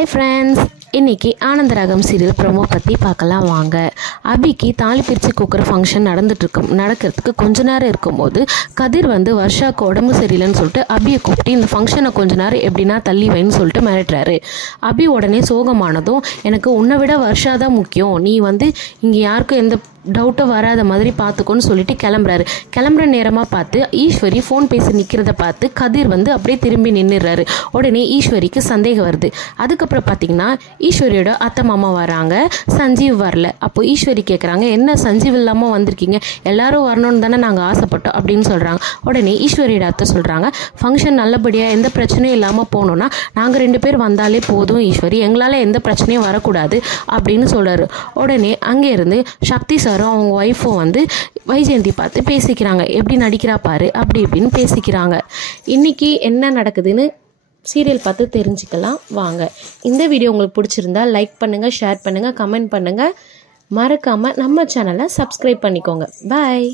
Hi friends, இன்னைக்கு ஆனந்தராகம் serial promo பற்றி பார்க்கலாம் வாங்க. அபிக்கு தாலி பிரித்து கூக்குற ஃபங்க்ஷன் நடக்கிறதுக்கு கொஞ்ச நேரம் இருக்கும்போது கதிர் வர்ஷாவுக்கு உடம்பு சரியில்லைன்னு சொல்லிட்டு அபியை கூப்பிட்டு இந்த ஃபங்க்ஷனை கொஞ்ச நேரம் எப்படின்னா தள்ளி வைன்னு சொல்லிட்டு மிரட்டுறாரு. அபி உடனே சோகமானதும் எனக்கு உன்னை விட வர்ஷா தான் முக்கியம், நீ இங்கே யாருக்கும் எந்த டவுட்டும் வராத மாதிரி பார்த்துக்கோன்னு சொல்லிட்டு கிளம்புறாரு. கிளம்புற நேரமாக பார்த்து ஈஸ்வரி ஃபோன் பேசி நிற்கிறத பார்த்து கதிர் அப்படியே திரும்பி நின்றுறாரு. உடனே ஈஸ்வரிக்கு சந்தேகம் வருது. அதுக்கப்புறம் பார்த்தீங்கன்னா ஈஸ்வரியோட அத்தை மாமா வராங்க, சஞ்சீவ் வரல. அப்போ ஈஸ்வரி கேட்குறாங்க, என்ன சஞ்சீவ் இல்லாமல் வந்திருக்கீங்க, எல்லாரும் வரணும்னு தானே நாங்கள் ஆசைப்பட்டோம் அப்படின்னு சொல்கிறாங்க. உடனே ஈஸ்வரியோட அத்தை சொல்கிறாங்க, ஃபங்க்ஷன் நல்லபடியாக எந்த பிரச்சனையும் இல்லாமல் போகணுன்னா நாங்கள் 2 பேர் வந்தாலே போதும் ஈஸ்வரி, எங்களால் எந்த பிரச்சனையும் வரக்கூடாது அப்படின்னு சொல்கிறாரு. உடனே அங்கே இருந்து சக்தி சாரும் அவங்க ஒய்ஃபும் வைஜெயந்தி பார்த்து பேசிக்கிறாங்க, எப்படி நடிக்கிறா பாரு அப்படி இப்படின்னு பேசிக்கிறாங்க. இன்னைக்கு என்ன நடக்குதுன்னு சீரியல் பார்த்து தெரிஞ்சுக்கலாம் வாங்க. இந்த வீடியோ உங்களுக்கு பிடிச்சிருந்தா லைக் பண்ணுங்கள், ஷேர் பண்ணுங்கள், கமெண்ட் பண்ணுங்கள். மறக்காமல் நம்ம சேனலை சப்ஸ்கிரைப் பண்ணிக்கோங்க. பாய்.